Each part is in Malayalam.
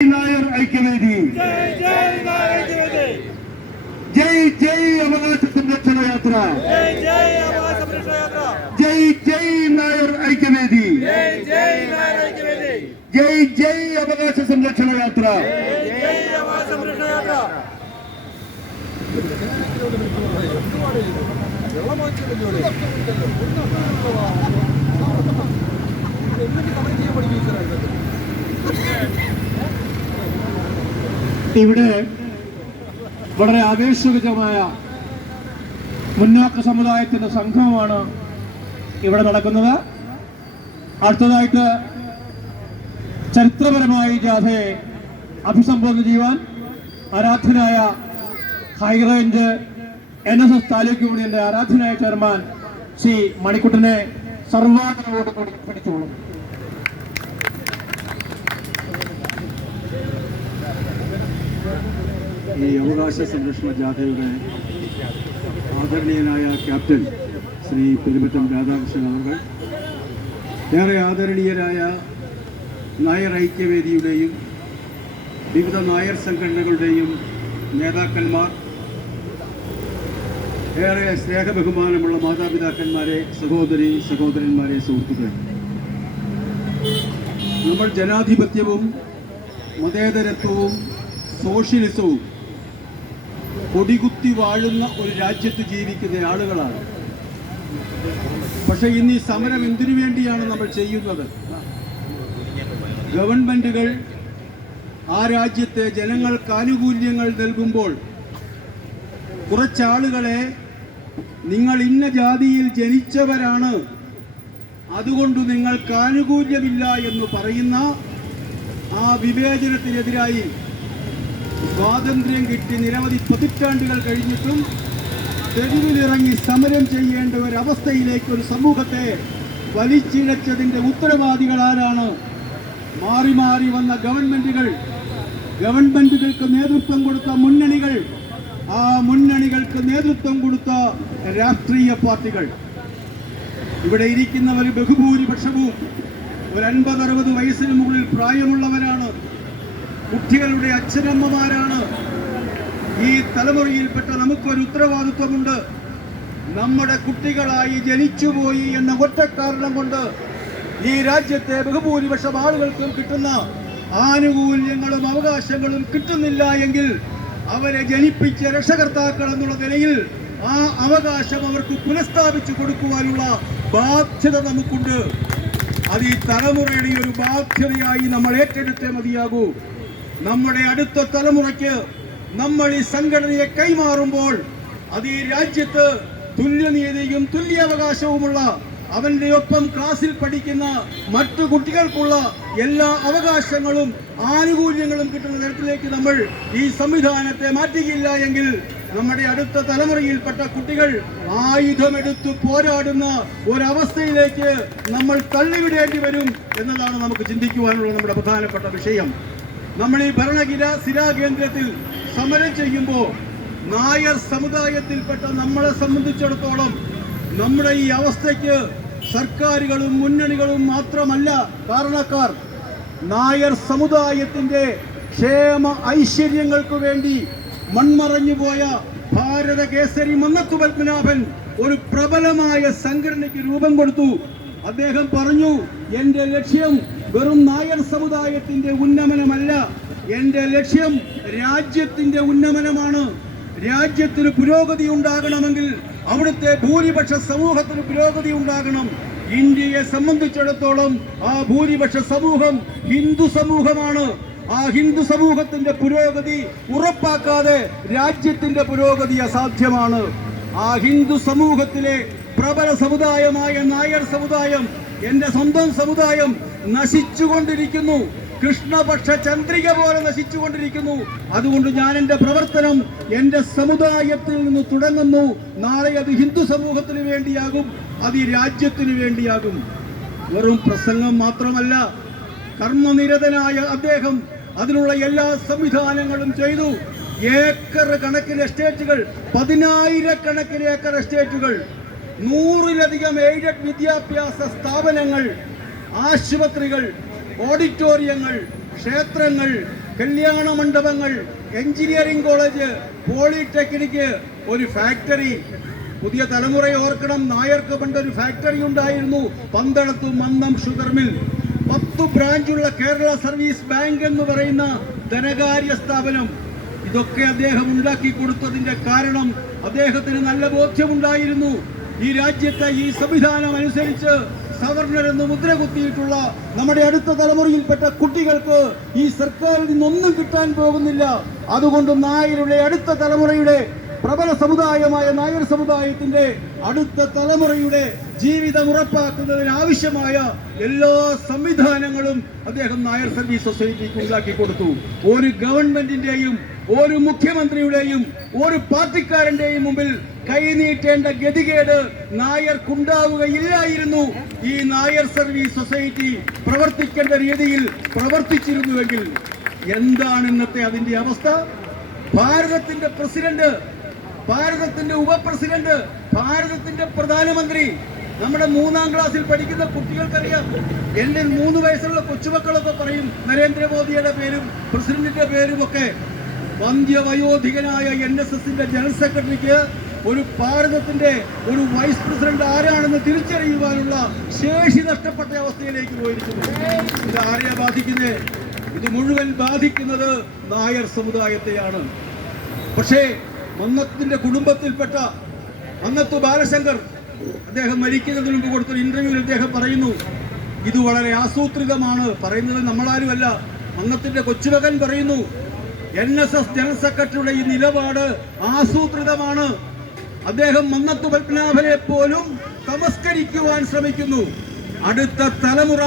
നായർ ഐക്യവേദി ജയ് ജയ് അവകാശ സംരക്ഷണ യാത്ര ജയ് ജയ് നായർ ഐക്യവേദി ജയ് ജയ് അവകാശ സംരക്ഷണ യാത്ര ഇവിടെ വളരെ ആവേശകരമായ മുന്നാക്ക സമുദായത്തിന്റെ സംഗമമാണ് ഇവിടെ നടക്കുന്നത്. അടുത്തതായിട്ട് ചരിത്രപരമായി ജാഥയെ അഭിസംബോധന ചെയ്യുവാൻ ആരാധ്യനായ ഹൈറേഞ്ച് NSS താലൂക്ക് യൂണിയന്റെ ആരാധ്യനായ ചെയർമാൻ ശ്രീ മണിക്കുട്ടനെ സർവാദരവോട് കൂടി പിടിച്ചോളും. ഈ അവകാശ സംരക്ഷണ ജാഥയുടെ ആദരണീയനായ ക്യാപ്റ്റൻ ശ്രീ പെരുമറ്റം രാധാകൃഷ്ണൻ അവർ, ഏറെ ആദരണീയരായ നായർ ഐക്യവേദിയുടെയും വിവിധ നായർ സംഘടനകളുടെയും നേതാക്കന്മാർ, ഏറെ സ്നേഹബഹുമാനമുള്ള മാതാപിതാക്കന്മാരെ, സഹോദരന്മാരെ, സുഹൃത്തുക്കളെ, നമ്മൾ ജനാധിപത്യവും മതേതരത്വവും സോഷ്യലിസവും കൊടികുത്തി വാഴുന്ന ഒരു രാജ്യത്ത് ജീവിക്കുന്ന ആളുകളാണ്. പക്ഷേ ഇന്ന് ഈ സമരം എന്തിനു വേണ്ടിയാണ് നമ്മൾ ചെയ്യുന്നത്? ഗവൺമെന്റുകൾ ആ രാജ്യത്തെ ജനങ്ങൾക്ക് ആനുകൂല്യങ്ങൾ നൽകുമ്പോൾ കുറച്ചാളുകളെ നിങ്ങൾ ഇന്ന ജാതിയിൽ ജനിച്ചവരാണ്, അതുകൊണ്ട് നിങ്ങൾക്ക് ആനുകൂല്യമില്ല എന്ന് പറയുന്ന ആ വിവേചനത്തിനെതിരായി സ്വാതന്ത്ര്യം കിട്ടി നിരവധി പതിറ്റാണ്ടുകൾ കഴിഞ്ഞിട്ടും തെരുവിലിറങ്ങി സമരം ചെയ്യേണ്ട ഒരവസ്ഥയിലേക്ക് ഒരു സമൂഹത്തെ വലിച്ചിഴച്ചതിൻ്റെ ഉത്തരവാദികൾ ആരാണ്? മാറി മാറി വന്ന ഗവൺമെന്റുകൾക്ക് നേതൃത്വം കൊടുത്ത മുന്നണികൾ, ആ മുന്നണികൾക്ക് നേതൃത്വം കൊടുത്ത രാഷ്ട്രീയ പാർട്ടികൾ. ഇവിടെ ഇരിക്കുന്നവർ ബഹുഭൂരിപക്ഷവും ഒരു 50-60 വയസ്സിന് മുകളിൽ പ്രായമുള്ളവരാണ്, കുട്ടികളുടെ അച്ഛനമ്മമാരാണ്. ഈ തലമുറയിൽപ്പെട്ട നമുക്കൊരു ഉത്തരവാദിത്വമുണ്ട്. നമ്മുടെ കുട്ടികളായി ജനിച്ചുപോയി എന്ന ഒറ്റ കാരണം കൊണ്ട് ഈ രാജ്യത്തെ ബഹുഭൂരിപക്ഷം ആളുകൾക്കും കിട്ടുന്ന ആനുകൂല്യങ്ങളും അവകാശങ്ങളും കിട്ടുന്നില്ല എങ്കിൽ അവരെ ജനിപ്പിച്ച രക്ഷകർത്താക്കൾ എന്നുള്ള നിലയിൽ ആ അവകാശം അവർക്ക് പുനഃസ്ഥാപിച്ചു കൊടുക്കുവാനുള്ള ബാധ്യത നമുക്കുണ്ട്. അത് ഈ തലമുറയുടെ ഒരു ബാധ്യതയായി നമ്മൾ ഏറ്റെടുത്തേ മതിയാകൂ. നമ്മുടെ അടുത്ത തലമുറയ്ക്ക് നമ്മൾ ഈ സംഘടനയെ കൈമാറുമ്പോൾ അത് ഈ രാജ്യത്ത് തുല്യനീതിയും തുല്യാവകാശവുമുള്ള, അവന്റെ ഒപ്പം ക്ലാസ്സിൽ പഠിക്കുന്ന മറ്റു കുട്ടികൾക്കുള്ള എല്ലാ അവകാശങ്ങളും ആനുകൂല്യങ്ങളും കിട്ടുന്ന തരത്തിലേക്ക് നമ്മൾ ഈ സംവിധാനത്തെ മാറ്റുകയില്ല എങ്കിൽ നമ്മുടെ അടുത്ത തലമുറയിൽപ്പെട്ട കുട്ടികൾ ആയുധമെടുത്ത് പോരാടുന്ന ഒരവസ്ഥയിലേക്ക് നമ്മൾ തള്ളിവിടേണ്ടി വരും എന്നതാണ് നമുക്ക് ചിന്തിക്കുവാനുള്ള നമ്മുടെ പ്രധാനപ്പെട്ട വിഷയം. നമ്മൾ ഈ ഭരണസിരാ കേന്ദ്രത്തിൽ സമരം ചെയ്യുമ്പോൾ നായർ സമുദായത്തിൽപ്പെട്ട നമ്മളെ സംബന്ധിച്ചിടത്തോളം നമ്മുടെ ഈ അവസ്ഥയ്ക്ക് സർക്കാരുകളും മുന്നണികളും മാത്രമല്ല കാരണക്കാർ. നായർ സമുദായത്തിന്റെ ക്ഷേമ ഐശ്വര്യങ്ങൾക്ക് വേണ്ടി മൺമറഞ്ഞു പോയ ഭാരത കേസരി മന്നത്തു പത്മനാഭൻ ഒരു പ്രബലമായ സംഘടനയ്ക്ക് രൂപം കൊടുത്തു. അദ്ദേഹം പറഞ്ഞു, എന്റെ ലക്ഷ്യം വെറും നായർ സമുദായത്തിന്റെ ഉന്നമനമല്ല, എന്റെ ലക്ഷ്യം രാജ്യത്തിന്റെ ഉന്നമനമാണ്. രാജ്യത്തിന് പുരോഗതി ഉണ്ടാകണമെങ്കിൽ അവിടുത്തെ ഭൂരിപക്ഷ സമൂഹത്തിന് പുരോഗതി ഉണ്ടാകണം. ഇന്ത്യയെ സംബന്ധിച്ചിടത്തോളം ആ ഭൂരിപക്ഷ സമൂഹം ഹിന്ദു സമൂഹമാണ്. ആ ഹിന്ദു സമൂഹത്തിന്റെ പുരോഗതി ഉറപ്പാക്കാതെ രാജ്യത്തിന്റെ പുരോഗതി അസാധ്യമാണ്. ആ ഹിന്ദു സമൂഹത്തിലെ പ്രബല സമുദായമായ നായർ സമുദായം, എന്റെ സ്വന്തം സമുദായം നശിച്ചുകൊണ്ടിരിക്കുന്നു. കൃഷ്ണപക്ഷ ചന്ദ്രിക പോലെ നശിച്ചുകൊണ്ടിരിക്കുന്നു. അതുകൊണ്ട് ഞാൻ എൻ്റെ പ്രവർത്തനം എൻ്റെ സമുദായത്തിൽ നിന്ന് തുടങ്ങുന്നു. നാളെ അത് ഹിന്ദു സമൂഹത്തിന് വേണ്ടിയാകും, അത് ഈ രാജ്യത്തിന് വേണ്ടിയാകും. വെറും പ്രസംഗം മാത്രമല്ല, കർമ്മനിരതനായ അദ്ദേഹം അതിനുള്ള എല്ലാ സംവിധാനങ്ങളും ചെയ്തു. ഏക്കർ കണക്കിന് എസ്റ്റേറ്റുകൾ, 10,000 ഏക്കർ എസ്റ്റേറ്റുകൾ, 100-ലധികം എയ്ഡഡ് വിദ്യാഭ്യാസ സ്ഥാപനങ്ങൾ, ആശുപത്രികൾ, ഓഡിറ്റോറിയങ്ങൾ, ക്ഷേത്രങ്ങൾ, കല്യാണ മണ്ഡപങ്ങൾ, എഞ്ചിനീയറിംഗ് കോളേജ്, പോളിടെക്നിക്ക്, ഒരു ഫാക്ടറി. പുതിയ തലമുറയെ ഓർക്കണം, നായർക്ക് പണ്ടൊരു ഫാക്ടറി ഉണ്ടായിരുന്നു, പന്തളത്ത് മന്നം ഷുഗർ മിൽ. 10 ബ്രാഞ്ചുള്ള കേരള സർവീസ് ബാങ്ക് എന്ന് പറയുന്ന ധനകാര്യ സ്ഥാപനം. ഇതൊക്കെ അദ്ദേഹം ഉണ്ടാക്കി കൊടുത്തതിന്റെ കാരണം അദ്ദേഹത്തിന് നല്ല ബോധ്യമുണ്ടായിരുന്നു. ഈ രാജ്യത്തെ ഈ സംവിധാനം അനുസരിച്ച് സവർണരെന്ന് മുദ്ര കുത്തിയിട്ടുള്ള നമ്മുടെ അടുത്ത തലമുറയിൽപ്പെട്ട കുട്ടികൾക്ക് ഈ സർക്കാരിൽ നിന്നൊന്നും കിട്ടാൻ പോകുന്നില്ല. അതുകൊണ്ട് നായരുടെ അടുത്ത തലമുറയുടെ പ്രബല സമുദായമായ നായർ സമുദായത്തിന്റെ അടുത്ത തലമുറയുടെ ജീവിതം ഉറപ്പാക്കുന്നതിന് ആവശ്യമായ എല്ലാ സംവിധാനങ്ങളും അദ്ദേഹം നായർ സർവീസ് സൊസൈറ്റിക്ക് ഉണ്ടാക്കി കൊടുത്തു. ഒരു ഗവൺമെന്റിന്റെയും ഒരു മുഖ്യമന്ത്രിയുടെയും ഒരു പാർട്ടിക്കാരന്റെയും മുമ്പിൽ കൈനീട്ടേണ്ട ഗതികേട് നായർക്കുണ്ടാവുകയില്ലായിരുന്നു. ഈ നായർ സർവീസ് സൊസൈറ്റി പ്രവർത്തിക്കേണ്ട രീതിയിൽ പ്രവർത്തിച്ചിരുന്നുവെങ്കിൽ. എന്താണ് ഇന്നത്തെ അതിന്റെ അവസ്ഥ? ഭാരതത്തിന്റെ പ്രസിഡന്റ്, ഭാരതത്തിന്റെ ഉപപ്രസിഡന്റ്, ഭാരതത്തിന്റെ പ്രധാനമന്ത്രി, നമ്മുടെ 3ാം ക്ലാസ്സിൽ പഠിക്കുന്ന കുട്ടികൾക്കറിയാം. എന്റെ 3 വയസ്സുള്ള കൊച്ചുമക്കളൊക്കെ പറയും നരേന്ദ്രമോദിയുടെ പേരും പ്രസിഡന്റിന്റെ പേരും ഒക്കെ. വന്ധ്യവയോധികനായ NSSന്റെ ജനറൽ സെക്രട്ടറിക്ക് ഒരു ഭാരതത്തിന്റെ ഒരു വൈസ് പ്രസിഡന്റ് ആരാണെന്ന് തിരിച്ചറിയുവാനുള്ള ശേഷി നഷ്ടപ്പെട്ട അവസ്ഥയിലേക്ക് പോയിരിക്കുന്നു. ഇത് ആരെയാ ബാധിക്കുന്നത്? ഇത് മുഴുവൻ ബാധിക്കുന്നത് നായർ സമുദായത്തെയാണ്. പക്ഷേ മന്നത്തിന്റെ കുടുംബത്തിൽപ്പെട്ട മന്നത്ത് ബാലശങ്കർ, അദ്ദേഹം മരിക്കുന്നതിന് മുമ്പ് കൊടുത്തൊരു ഇന്റർവ്യൂവിൽ അദ്ദേഹം പറയുന്നു, ഇത് വളരെ ആസൂത്രിതമാണ്. പറയുന്നത് നമ്മളാരുമല്ല, മന്നത്തിന്റെ കൊച്ചുമകൻ പറയുന്നു, NSS ജനറൽ സെക്രട്ടറിയുടെ ഈ നിലപാട് ആസൂത്രിതമാണ്. അദ്ദേഹം മന്നത്ത് പത്മനാഭനെ പോലും തമസ്കരിക്കുവാൻ ശ്രമിക്കുന്നു. അടുത്ത തലമുറ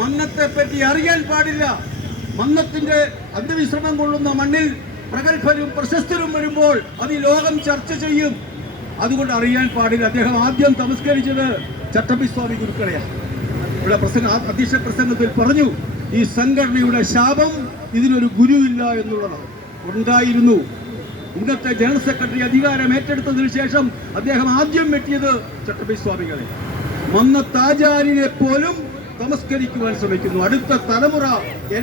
മന്നത്തെ പറ്റി അറിയാൻ പാടില്ല. മന്നത്തിന്റെ അന്ത്യവിശ്രമം കൊള്ളുന്ന മണ്ണിൽ പ്രഗത്ഭരും പ്രശസ്തരും വരുമ്പോൾ അത് ഈ ലോകം ചർച്ച ചെയ്യും. അതുകൊണ്ട് അറിയാൻ പാടില്ല. അദ്ദേഹം ആദ്യം തമസ്കരിച്ചത് ചട്ടമ്പിസ്വാമി ഗുരുക്കളെയാണ്. ഇവിടെ അധ്യക്ഷ പ്രസംഗത്തിൽ പറഞ്ഞു, ഈ സംഘടനയുടെ ശാപം ഇതിനൊരു ഗുരുവില്ല എന്നുള്ളതാണ്. ഉണ്ടായിരുന്നു. ഇന്നത്തെ ജനറൽ സെക്രട്ടറി അധികാരം ഏറ്റെടുത്തതിനു ശേഷം അദ്ദേഹം ആദ്യം വെട്ടിയത് ചട്ടമ്പിസ്വാമികളെ. മന്നത്താചാര്യനെ പോലും തമസ്കരിക്കുവാൻ ശ്രമിക്കുന്നു. അടുത്ത തലമുറ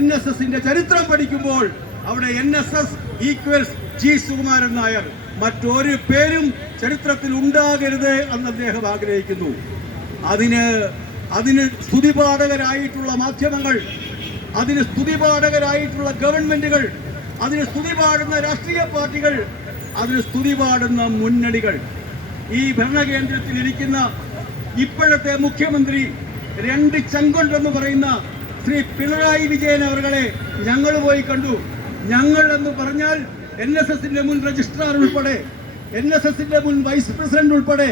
NSSന്റെ ചരിത്രം പഠിക്കുമ്പോൾ അവിടെ NSS equals G Sukumaran Nair, മറ്റൊരു പേരും ചരിത്രത്തിൽ ഉണ്ടാകരുത് എന്ന് അദ്ദേഹം ആഗ്രഹിക്കുന്നു. അതിന് സ്തുതിപാഠകരായിട്ടുള്ള മാധ്യമങ്ങൾ, അതിന് സ്തുതിപാഠകരായിട്ടുള്ള ഗവൺമെന്റുകൾ, അതിന് സ്തുതിപാടുന്ന രാഷ്ട്രീയ പാർട്ടികൾ, അതിന് സ്തുതിപാടുന്ന മുന്നണികൾ. ഈ ഭരണകേന്ദ്രത്തിൽ ഇരിക്കുന്ന ഇപ്പോഴത്തെ മുഖ്യമന്ത്രി 2 ചങ്കൊണ്ടെന്ന് പറയുന്ന ശ്രീ പിണറായി വിജയൻ അവരുടെ ഞങ്ങൾ പോയി കണ്ടു. ഞങ്ങൾ എന്ന് പറഞ്ഞാൽ NSSന്റെ മുൻ രജിസ്ട്രാർ ഉൾപ്പെടെ, NSSന്റെ മുൻ വൈസ് പ്രസിഡന്റ് ഉൾപ്പെടെ,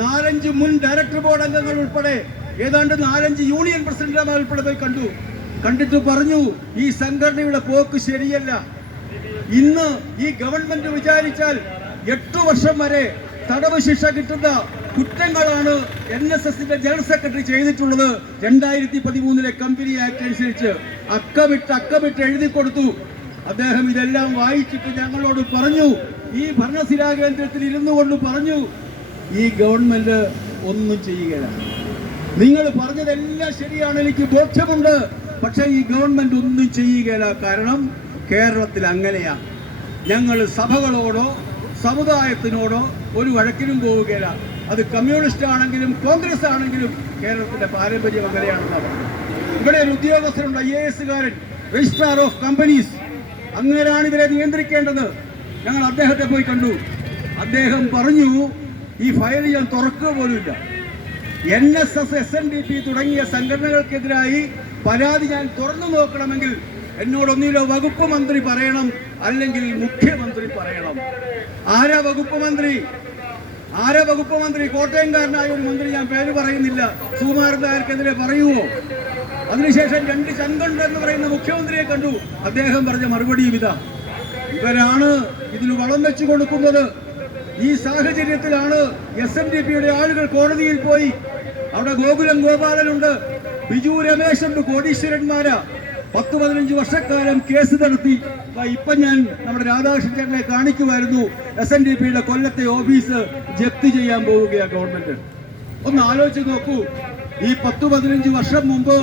4-5 മുൻ ഡയറക്ടർ ബോർഡ് അംഗങ്ങൾ ഉൾപ്പെടെ, ഏതാണ്ട് 4-5 യൂണിയൻ പ്രസിഡന്റുമാർ ഉൾപ്പെടെ പോയി കണ്ടു. കണ്ടിട്ട് പറഞ്ഞു, ഈ സംഘടനയുടെ പോക്ക് ശരിയല്ല. ഇന്ന് ഈ ഗവൺമെന്റ് വിചാരിച്ചാൽ 8 വർഷം വരെ തടവ് ശിക്ഷ കിട്ടുന്ന കുറ്റങ്ങളാണ് NSSന്റെ ജനറൽ സെക്രട്ടറി ചെയ്തിട്ടുള്ളത്. 2013 കമ്പനി ആക്ട് അനുസരിച്ച് അക്കമിട്ട് എഴുതി കൊടുത്തു. അദ്ദേഹം ഇതെല്ലാം വായിച്ചിട്ട് ഞങ്ങളോട് പറഞ്ഞു, ഈ ഭരണസിരാ കേന്ദ്രത്തിൽ ഇരുന്നു കൊണ്ട് പറഞ്ഞു, ഈ ഗവൺമെന്റ് ഒന്നും ചെയ്യുകയില്ല. നിങ്ങൾ പറഞ്ഞതെല്ലാം ശരിയാണ്, എനിക്ക് ബോധ്യമുണ്ട്, പക്ഷേ ഈ ഗവൺമെന്റ് ഒന്നും ചെയ്യുകയില്ല. കാരണം കേരളത്തിൽ അങ്ങനെയാ. ഞങ്ങൾ സഭകളോടോ സമുദായത്തിനോടോ ഒരു വഴക്കിനും പോവുകയില്ല. അത് കമ്മ്യൂണിസ്റ്റ് ആണെങ്കിലും കോൺഗ്രസ് ആണെങ്കിലും കേരളത്തിന്റെ പാരമ്പര്യം അങ്ങനെയാണെന്നാണ്. ഇവിടെ ഒരു ഉദ്യോഗസ്ഥരുണ്ട്, IAS-കാരൻ, രജിസ്ട്രാർ ഓഫ് കമ്പനീസ്. അങ്ങനെയാണ് ഇവരെ നിയന്ത്രിക്കേണ്ടത്. ഞങ്ങൾ അദ്ദേഹത്തെ പോയി കണ്ടു. അദ്ദേഹം പറഞ്ഞു, ഈ ഫയൽ ഞാൻ തുറക്കുക പോലുമില്ല. NSS, SNDP തുടങ്ങിയ സംഘടനകൾക്കെതിരായി പരാതി ഞാൻ തുറന്നു നോക്കണമെങ്കിൽ എന്നോടൊന്നിലോ വകുപ്പ് മന്ത്രി പറയണം, അല്ലെങ്കിൽ മുഖ്യമന്ത്രി പറയണം. ആരാ വകുപ്പ് മന്ത്രി? കോട്ടയംകാരനായ ഒരു മന്ത്രി, ഞാൻ പേര് പറയുന്നില്ല, സുകുമാരൻ നായർക്കെതിരെ പറയുമോ? അതിനുശേഷം 2 ചങ്കുണ്ട് എന്ന് പറയുന്ന മുഖ്യമന്ത്രിയെ കണ്ടു. അദ്ദേഹം പറഞ്ഞ മറുപടിയും ഇതാ, ഇവരാണ് ഇതിന് വളം വെച്ചു കൊടുക്കുന്നത്. ഈ സാഹചര്യത്തിലാണ് SNDPയുടെ ആളുകൾ കോടതിയിൽ പോയി. അവിടെ ഗോകുലം ഗോപാലനുണ്ട്, ബിജു രമേശുണ്ട്, കോടീശ്വരന്മാരാ. 10-15 വർഷക്കാലം കേസ് നടത്തി. ഇപ്പൊ ഞാൻ നമ്മുടെ രാധാകൃഷ്ണനെ കാണിക്കുമായിരുന്നു, SNDPയുടെ കൊല്ലത്തെ ഓഫീസ് ജപ്തി ചെയ്യാൻ പോവുകയാണ് ഗവൺമെന്റ്. ഒന്ന് ആലോചിച്ച് നോക്കൂ, ഈ 10-15 വർഷം മുമ്പ്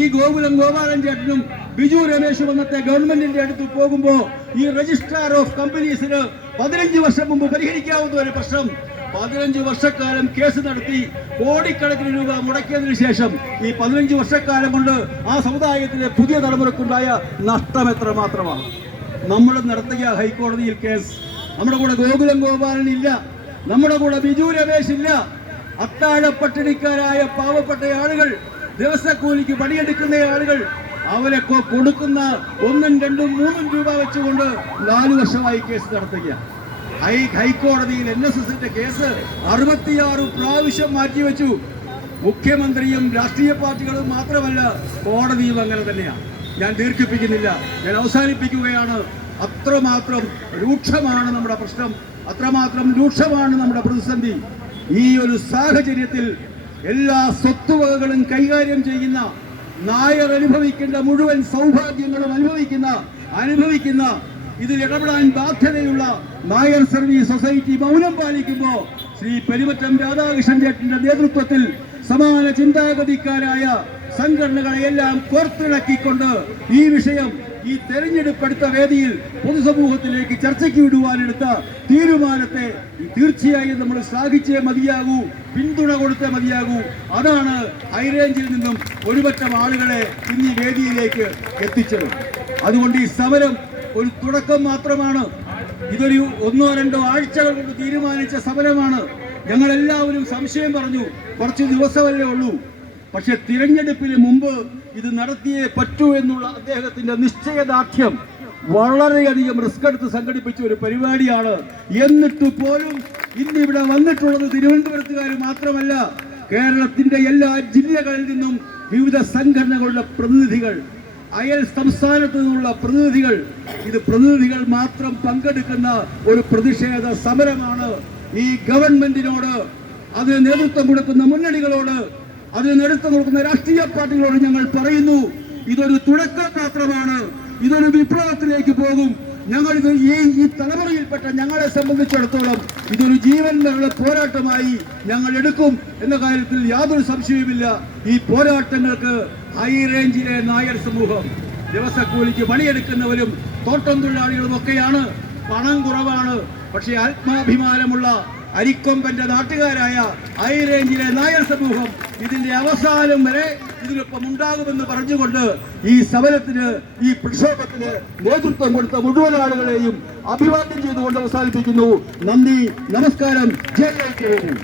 ഈ ഗോകുലം ഗോപാലൻ ചേട്ടനും ബിജു രമേശ് വന്നത്തെ ഗവൺമെന്റിന്റെ അടുത്ത് പോകുമ്പോ ഈ രജിസ്ട്രാർ ഓഫ് കമ്പനീസിന് 15 വർഷം മുമ്പ് പരിഹരിക്കാവുന്ന ഒരു പ്രശ്നം 15 വർഷക്കാലം കേസ് നടത്തി കോടിക്കണക്കിന് രൂപ മുടക്കിയതിനു ശേഷം ഈ 15 വർഷക്കാലം കൊണ്ട് ആ സമുദായത്തിലെ പുതിയ തലമുറക്കുണ്ടായ നഷ്ടം എത്ര മാത്രമാണ്. നമ്മൾ നടത്തിയ ഹൈക്കോടതിയിൽ കേസ്. നമ്മുടെ കൂടെ ഗോകുലം ഗോപാലൻ ഇല്ല, നമ്മുടെ കൂടെ ബിജു രമേശ് ഇല്ല. അത്താഴപ്പട്ടിണിക്കാരായ പാവപ്പെട്ട ആളുകൾ, ദിവസക്കൂലിക്ക് പണിയെടുക്കുന്ന ആളുകൾ, അവരൊക്കെ കൊടുക്കുന്ന 1, 2, 3 രൂപ വെച്ചുകൊണ്ട് 4 വർഷമായി കേസ് നടത്തുക. ഹൈക്കോടതിയിൽ NSSന്റെ കേസ് 66 പ്രാവശ്യം മാറ്റിവെച്ചു. മുഖ്യമന്ത്രിയും രാഷ്ട്രീയ പാർട്ടികളും മാത്രമല്ല, കോടതിയും അങ്ങനെ തന്നെയാണ്. ഞാൻ ദീർഘിപ്പിക്കുന്നില്ല, ഞാൻ അവസാനിപ്പിക്കുകയാണ്. അത്രമാത്രം രൂക്ഷമാണ് നമ്മുടെ പ്രശ്നം, അത്രമാത്രം രൂക്ഷമാണ് നമ്മുടെ പ്രതിസന്ധി. ഈ ഒരു സാഹചര്യത്തിൽ എല്ലാ സ്വത്തുവകകളും കൈകാര്യം ചെയ്യുന്ന നായർ അനുഭവിക്കേണ്ട മുഴുവൻ സൗഭാഗ്യങ്ങളും അനുഭവിക്കുന്ന ഇതിൽ ഇടപെടാൻ ബാധ്യതയുള്ള നായർ സർവീസ് സൊസൈറ്റി മൗനം പാലിക്കുമ്പോൾ ശ്രീ പെരുമറ്റം രാധാകൃഷ്ണൻ ചേട്ടന്റെ നേതൃത്വത്തിൽ സമാന ചിന്താഗതിക്കാരായ സംഘടനകളെയെല്ലാം കോർത്തിണക്കിക്കൊണ്ട് ഈ വിഷയം ഈ തെരഞ്ഞെടുപ്പെടുത്ത വേദിയിൽ പൊതുസമൂഹത്തിലേക്ക് ചർച്ചയ്ക്ക് വിടുവാനെടുത്ത തീരുമാനത്തെ തീർച്ചയായും നമ്മൾ ശ്ലാഘിച്ചേ മതിയാകൂ, പിന്തുണ കൊടുത്തേ മതിയാകൂ. അതാണ് ഹൈറേഞ്ചിൽ നിന്നും ഒരുപറ്റം ആളുകളെ ഇന്ന് ഈ വേദിയിലേക്ക് എത്തിച്ചത്. അതുകൊണ്ട് ഈ സമരം ഒരു തുടക്കം മാത്രമാണ്. ഇതൊരു 1-2 ആഴ്ചകൾ കൊണ്ട് തീരുമാനിച്ച സമരമാണ്. ഞങ്ങളെല്ലാവരും സംശയം പറഞ്ഞു, കുറച്ച് ദിവസമല്ലേ ഉള്ളൂ. പക്ഷെ തിരഞ്ഞെടുപ്പിന് മുമ്പ് ഇത് നടത്തിയേ പറ്റൂ എന്നുള്ള അദ്ദേഹത്തിന്റെ നിശ്ചയദാർഢ്യം വളരെയധികം റിസ്ക് എടുത്ത് സംഘടിപ്പിച്ച ഒരു പരിപാടിയാണ്. എന്നിട്ട് പോലും ഇന്നിവിടെ വന്നിട്ടുള്ളത് തിരുവനന്തപുരത്തുകാർ മാത്രമല്ല, കേരളത്തിന്റെ എല്ലാ ജില്ലകളിൽ നിന്നും വിവിധ സംഘടനകളുടെ പ്രതിനിധികൾ, അയൽ സംസ്ഥാനത്തു നിന്നുള്ള പ്രതിനിധികൾ. ഇത് പ്രതിനിധികൾ മാത്രം പങ്കെടുക്കുന്ന ഒരു പ്രതിഷേധ സമരമാണ്. ഈ ഗവൺമെന്റിനോട്, അതിന് നേതൃത്വം കൊടുക്കുന്ന മുന്നണികളോട്, അതിന് നേതൃത്വം കൊടുക്കുന്ന രാഷ്ട്രീയ പാർട്ടികളോട് ഞങ്ങൾ പറയുന്നു, ഇതൊരു തുടക്കം മാത്രമാണ്. ഇതൊരു വിപ്ലവത്തിലേക്ക് പോകും. ഞങ്ങൾ ഇത് ഈ തലമുറയിൽപ്പെട്ട ഞങ്ങളെ സംബന്ധിച്ചിടത്തോളം ഇതൊരു ജീവൻ മരണ പോരാട്ടമായി ഞങ്ങൾ എടുക്കും എന്ന കാര്യത്തിൽ യാതൊരു സംശയവുമില്ല. ഈ പോരാട്ടങ്ങൾക്ക് ഹൈറേഞ്ചിലെ നായർ സമൂഹം, ദിവസക്കൂലിക്ക് പണിയെടുക്കുന്നവരും തോട്ടം തൊഴിലാളികളും ഒക്കെയാണ്. പണം കുറവാണ്, പക്ഷേ ആത്മാഭിമാനമുള്ള അരിക്കൊമ്പന്റെ നാട്ടുകാരായ ഹൈറേഞ്ചിലെ നായർ സമൂഹം ഇതിന്റെ അവസാനം വരെ ഇതിനൊപ്പം ഉണ്ടാകുമെന്ന് പറഞ്ഞുകൊണ്ട് ഈ സമരത്തിന്, ഈ പ്രക്ഷോഭത്തിന് നേതൃത്വം കൊടുത്ത മുഴുവൻ ആളുകളെയും അഭിവാദ്യം ചെയ്തുകൊണ്ട് അവസാനിപ്പിക്കുന്നു. നന്ദി, നമസ്കാരം, ജയ് ജയ്.